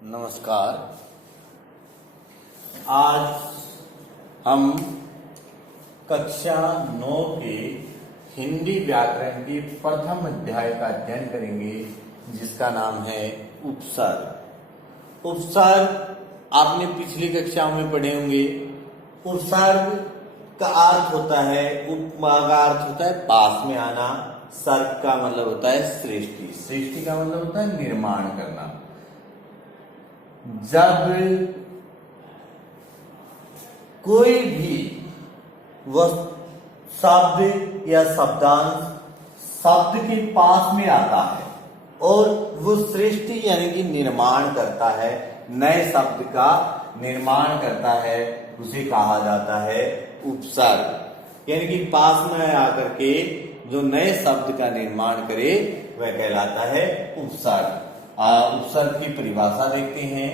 नमस्कार। आज हम कक्षा 9 के हिंदी व्याकरण के प्रथम अध्याय का अध्ययन करेंगे, जिसका नाम है उपसर्ग। उपसर्ग आपने पिछली कक्षाओं में पढ़े होंगे। उपसर्ग का अर्थ होता है, उपमा का अर्थ होता है पास में आना, सर्ग का मतलब होता है सृष्टि, सृष्टि का मतलब होता है निर्माण करना। जब कोई भी शब्द या शब्दांश शब्द के पास में आता है और वो सृष्टि यानी कि निर्माण करता है, नए शब्द का निर्माण करता है, उसे कहा जाता है उपसर्ग। यानी कि पास में आकर के जो नए शब्द का निर्माण करे वह कहलाता है उपसर्ग। उपसर्ग की परिभाषा देखते हैं।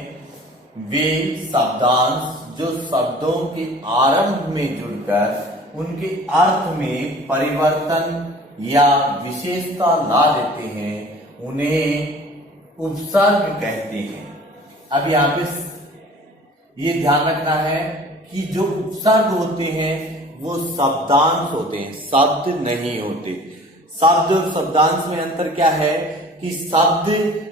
वे शब्दांश जो शब्दों के आरंभ में जुड़कर उनके अर्थ में परिवर्तन या विशेषता ला देते हैं, उन्हें उपसर्ग कहते हैं। अब यहाँ पे ये ध्यान रखना है कि जो उपसर्ग होते हैं वो शब्दांश होते हैं, शब्द नहीं होते। शब्द और शब्दांश में अंतर क्या है कि शब्द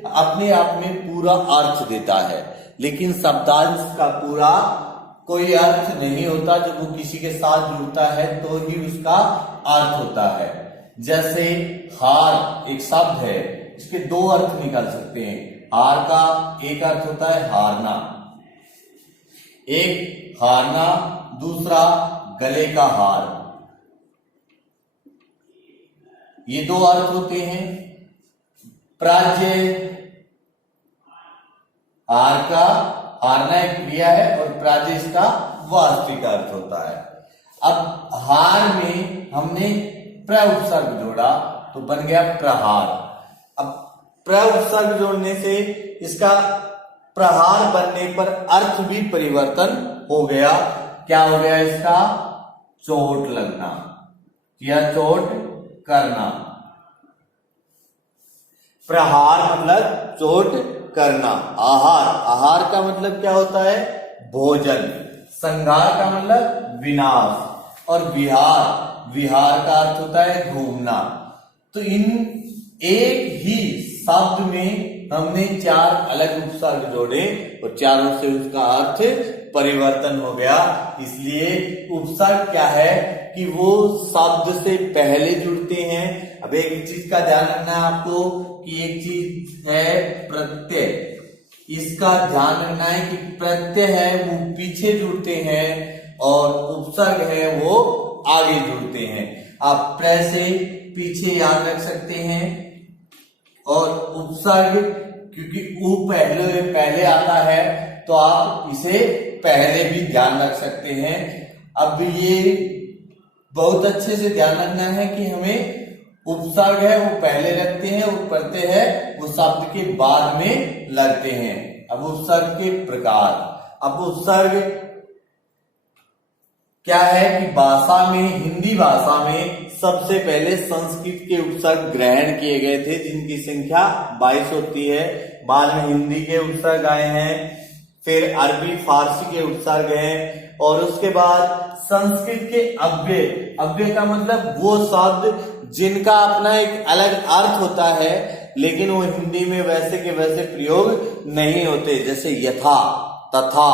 अपने आप में पूरा अर्थ देता है, लेकिन शब्दांश का पूरा कोई अर्थ नहीं होता। जब वो किसी के साथ जुड़ता है तो ही उसका अर्थ होता है। जैसे हार एक शब्द है, इसके दो अर्थ निकल सकते हैं। हार का एक अर्थ होता है हारना, एक हारना, दूसरा गले का हार, ये दो अर्थ होते हैं। प्राज्य हार का हारना एक क्रिया है और प्राज्य इसका वास्तविक अर्थ होता है। अब हार में हमने प्र उपसर्ग जोड़ा तो बन गया प्रहार। अब प्र उपसर्ग जोड़ने से इसका प्रहार बनने पर अर्थ भी परिवर्तन हो गया। क्या हो गया इसका? चोट लगना या चोट करना। प्रहार मतलब चोट करना। आहार, आहार का मतलब क्या होता है? भोजन। संहार का मतलब विनाश। और विहार, विहार का अर्थ होता है घूमना। तो इन एक ही शब्द में हमने चार अलग उपसर्ग जोड़े और चारों से उसका अर्थ परिवर्तन हो गया। इसलिए उपसर्ग क्या है कि वो शब्द से पहले जुड़ते हैं। अब एक चीज का ध्यान रखना है आपको कि एक चीज है प्रत्यय। इसका ध्यान रखना है कि प्रत्यय है वो पीछे जुड़ते हैं और उपसर्ग है वो आगे जुड़ते हैं। आप प्र से पीछे याद रख सकते हैं और उपसर्ग क्योंकि ऊ पहले आता है तो आप इसे पहले भी ध्यान रख सकते हैं। अब ये बहुत अच्छे से ध्यान रखना है कि हमें उपसर्ग है वो पहले लगते हैं और प्रत्यय है वो शब्द के बाद में लगते हैं। अब उपसर्ग के प्रकार। अब उपसर्ग क्या है कि भाषा में, हिंदी भाषा में सबसे पहले संस्कृत के उपसर्ग ग्रहण किए गए थे, जिनकी संख्या 22 होती है। बाद में हिंदी के उपसर्ग आए हैं, फिर अरबी फारसी के उपसर्ग हैं और उसके बाद संस्कृत के अव्यय। अव्यय का मतलब वो शब्द जिनका अपना एक अलग अर्थ होता है लेकिन वो हिंदी में वैसे के वैसे प्रयोग नहीं होते। जैसे यथा, तथा,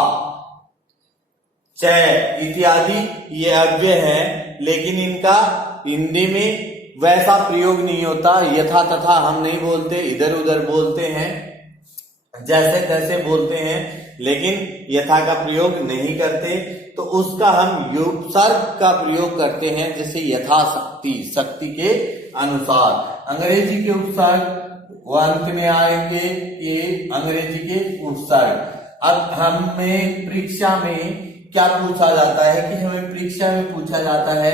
चय इत्यादि ये अव्यय हैं, लेकिन इनका हिंदी में वैसा प्रयोग नहीं होता। यथा तथा हम नहीं बोलते, इधर उधर बोलते हैं, जैसे तैसे बोलते हैं, लेकिन यथा का प्रयोग नहीं करते। तो उसका हम उपसर्ग का प्रयोग करते हैं, जैसे यथाशक्ति, शक्ति के अनुसार। अंग्रेजी के उपसर्ग अंत में आएंगे, ये अंग्रेजी के उपसर्ग। अब हमें परीक्षा में क्या पूछा जाता है कि हमें परीक्षा में पूछा जाता है,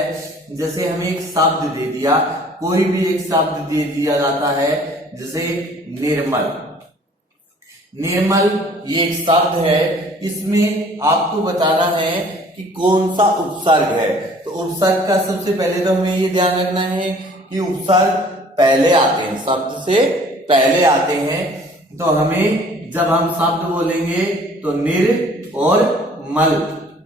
जैसे हमें एक शब्द दे दिया, कोई भी एक शब्द दे दिया जाता है, जैसे निर्मल। निर्मल ये एक शब्द है, इसमें आपको बताना है कि कौन सा उपसर्ग है। तो उपसर्ग का सबसे पहले तो हमें ये ध्यान रखना है कि उपसर्ग पहले आते हैं, शब्द से पहले आते हैं। तो हमें जब हम शब्द बोलेंगे तो निर और मल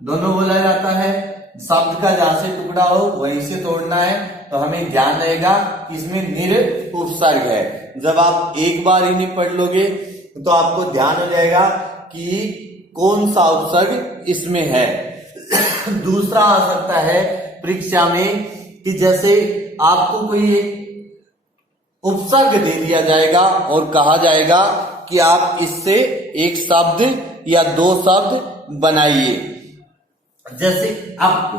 दोनों बोला जाता है। शब्द का जहां से टुकड़ा हो वहीं से तोड़ना है, तो हमें ध्यान रहेगा कि इसमें निर उपसर्ग है। जब आप एक बार इन्हें पढ़ लोगे तो आपको ध्यान हो जाएगा कि कौन सा उपसर्ग इसमें है। दूसरा आ सकता है परीक्षा में कि जैसे आपको कोई एक उपसर्ग दे दिया जाएगा और कहा जाएगा कि आप इससे एक शब्द या दो शब्द बनाइए। जैसे अप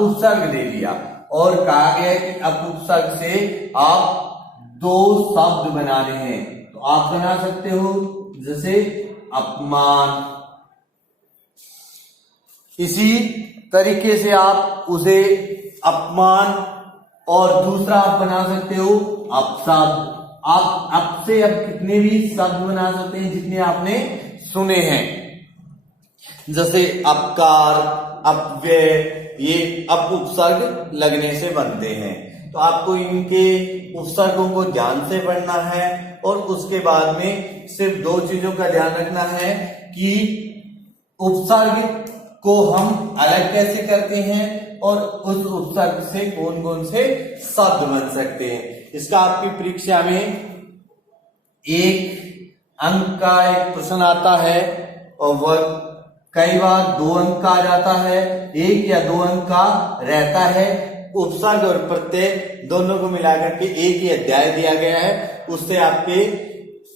उपसर्ग दे दिया और कहा गया कि अप उपसर्ग से आप दो शब्द बनाने हैं, तो आप बना सकते हो जैसे अपमान। इसी तरीके से आप उसे अपमान और दूसरा आप बना सकते हो अपशब्द। आप अप से अब कितने भी शब्द बना सकते हैं जितने आपने सुने हैं, जैसे अपकार, अपव्यय, ये अप उपसर्ग लगने से बनते हैं। तो आपको इनके उपसर्गों को ध्यान से पढ़ना है और उसके बाद में सिर्फ दो चीजों का ध्यान रखना है कि उपसर्ग को हम अलग कैसे करते हैं और उस उपसर्ग से कौन कौन से शब्द बन सकते हैं। इसका आपकी परीक्षा में 1 अंक का एक प्रश्न आता है और वह कई बार 2 अंक का आ जाता है, 1 या 2 अंक का रहता है। उपसर्ग और प्रत्यय दोनों को मिलाकर के एक ही अध्याय दिया गया है, उससे आपके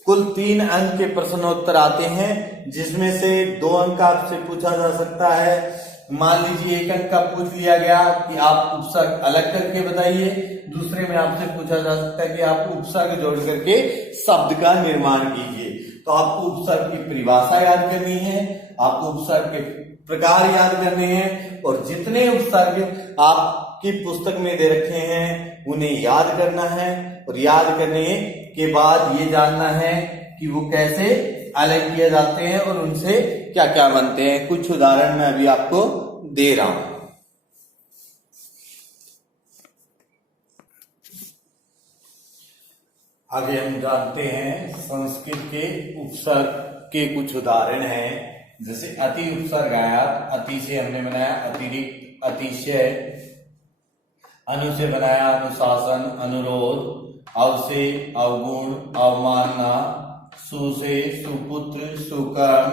कुल 3 अंक के प्रश्नोत्तर आते हैं, जिसमें से 2 अंक आपसे पूछा जा सकता है। मान लीजिए 1 अंक का पूछ लिया गया कि आप उपसर्ग अलग करके बताइए, दूसरे में आपसे पूछा जा सकता है कि आप उपसर्ग जोड़ करके शब्द का निर्माण कीजिए। तो आपको उपसर्ग की परिभाषा याद करनी है, आपको उपसर्ग के प्रकार याद करने हैं और जितने उपसर्ग आपकी पुस्तक में दे रखे हैं उन्हें याद करना है। और याद करने के बाद ये जानना है कि वो कैसे अलग किए जाते हैं और उनसे क्या क्या बनते हैं। कुछ उदाहरण मैं अभी आपको दे रहा हूं। आगे हम जानते हैं संस्कृत के उपसर्ग के कुछ उदाहरण हैं। जैसे अति उपसर्ग आया, अति से हमने बनाया अतिरिक्त, अतिशय। अनु से बनाया अनुशासन, अनुरोध। अव से अवगुण, अवमानना। सु से सुपुत्र, सुकर्म।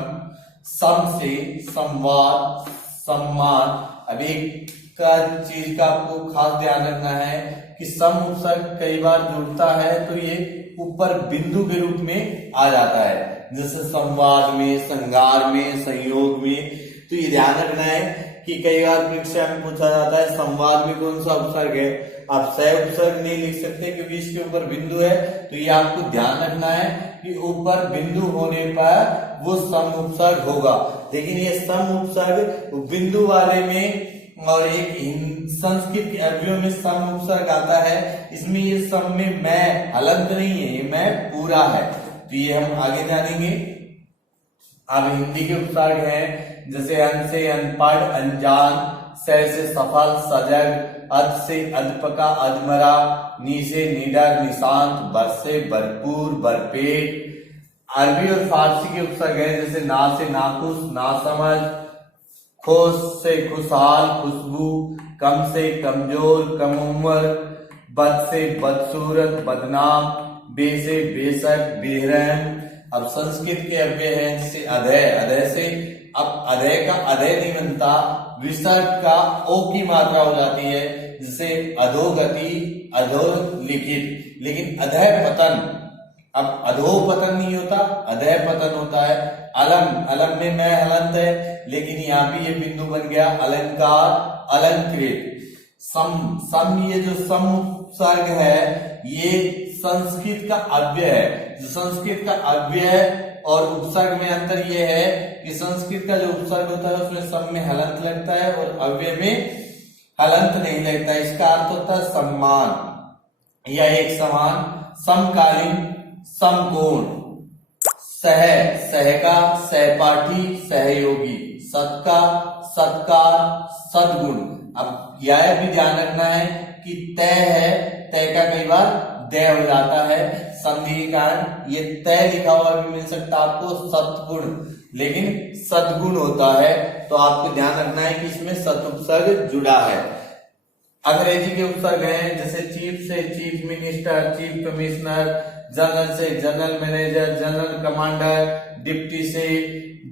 सम से संवाद, सम्मान। अब एक का चीज का आपको खास ध्यान रखना है कि सम उपसर्ग कई बार जुड़ता है तो ये ऊपर बिंदु के रूप में आ जाता है, जैसे संवाद में, संगार में, संयोग में। तो ये ध्यान रखना है कि कई बार परीक्षा में पूछा जाता है संवाद में कौन सा उपसर्ग है, आप सह उपसर्ग नहीं लिख सकते क्योंकि इसके ऊपर बिंदु है। तो ये आपको ध्यान रखना है कि ऊपर बिंदु होने पर वो सम उपसर्ग होगा, लेकिन ये सम उपसर्ग बिंदु वाले में और एक संस्कृत के अव्ययों में सम उपसर्ग आता है। इसमें ये सम में मैं हलंत नहीं है, ये मैं पूरा है। तो ये हम आगे जानेंगे। अब हिंदी के उपसर्ग हैं जैसे अन से अनपढ़, अनजान। स से सफल, सजग। अध से अधपका, अधमरा। नी से निडर, निशांत। बर से भरपूर, भरपेट। अरबी और फारसी के उपसर्ग हैं जैसे ना से नाखुश, नासमझ। खुश से खुशहाल, खुशबू। कम से कमजोर, कम उम्र। बद से बदसूरत, बदनाम। बे से बेशक, बेरहम। अब संस्कृत के अव्यय हैं जैसे अधय, अधय से अब अधय का अधय नहीं बनता, विसर्ग का ओ की मात्रा हो जाती है, जैसे अधोगति, अधोलिखित। लेकिन अधय पतन, अब अधो पतन नहीं होता, अधय पतन होता है। अलम, अलम में मैं हलंत है, लेकिन यहाँ भी ये बिंदु बन गया अलंकार, अलंकृत। सम, सम ये जो सम उपसर्ग है ये संस्कृत का अव्यय है। जो संस्कृत का अव्यय और उपसर्ग में अंतर ये है कि संस्कृत का जो उपसर्ग होता है उसमें सम में हलंत लगता है और अव्यय में हलंत नहीं लगता। इसका अर्थ होता है सम्मान या एक समान, समकालीन, समकोण। सह, सह का सहपाठी, सहयोगी। सत का सत्कार, सद्गुण। अब यह भी ध्यान रखना है कि तय है, तय का कई बार दय हो जाता है। संधि के कारण ये तय लिखा हुआ भी मिल सकता है आपको सत्गुण, लेकिन सद्गुण होता है, तो आपको ध्यान रखना है कि इसमें सत उपसर्ग जुड़ा है। अंग्रेजी के उपसर्ग हैं जैसे चीफ से chief minister, chief commissioner, general से general manager, general commander, deputy से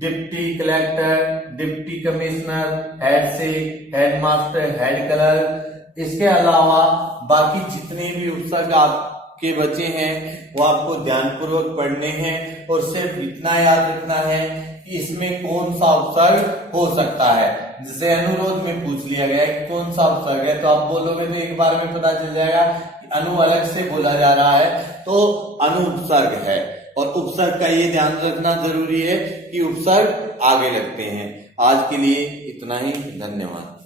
deputy collector, deputy commissioner, head से हेड मास्टर, हेड क्लर्क। इसके अलावा बाकी जितने भी उपसर्ग आपके बचे हैं वो आपको ध्यानपूर्वक पढ़ने हैं और सिर्फ इतना याद रखना है कि इसमें कौन सा उपसर्ग हो सकता है। जैसे अनुरोध में पूछ लिया गया है कि कौन सा उपसर्ग है, तो आप बोलोगे तो एक बार में पता चल जाएगा कि अनु अलग से बोला जा रहा है तो अनु उपसर्ग है। और उपसर्ग का ये ध्यान रखना जरूरी है कि उपसर्ग आगे लगते हैं। आज के लिए इतना ही, धन्यवाद।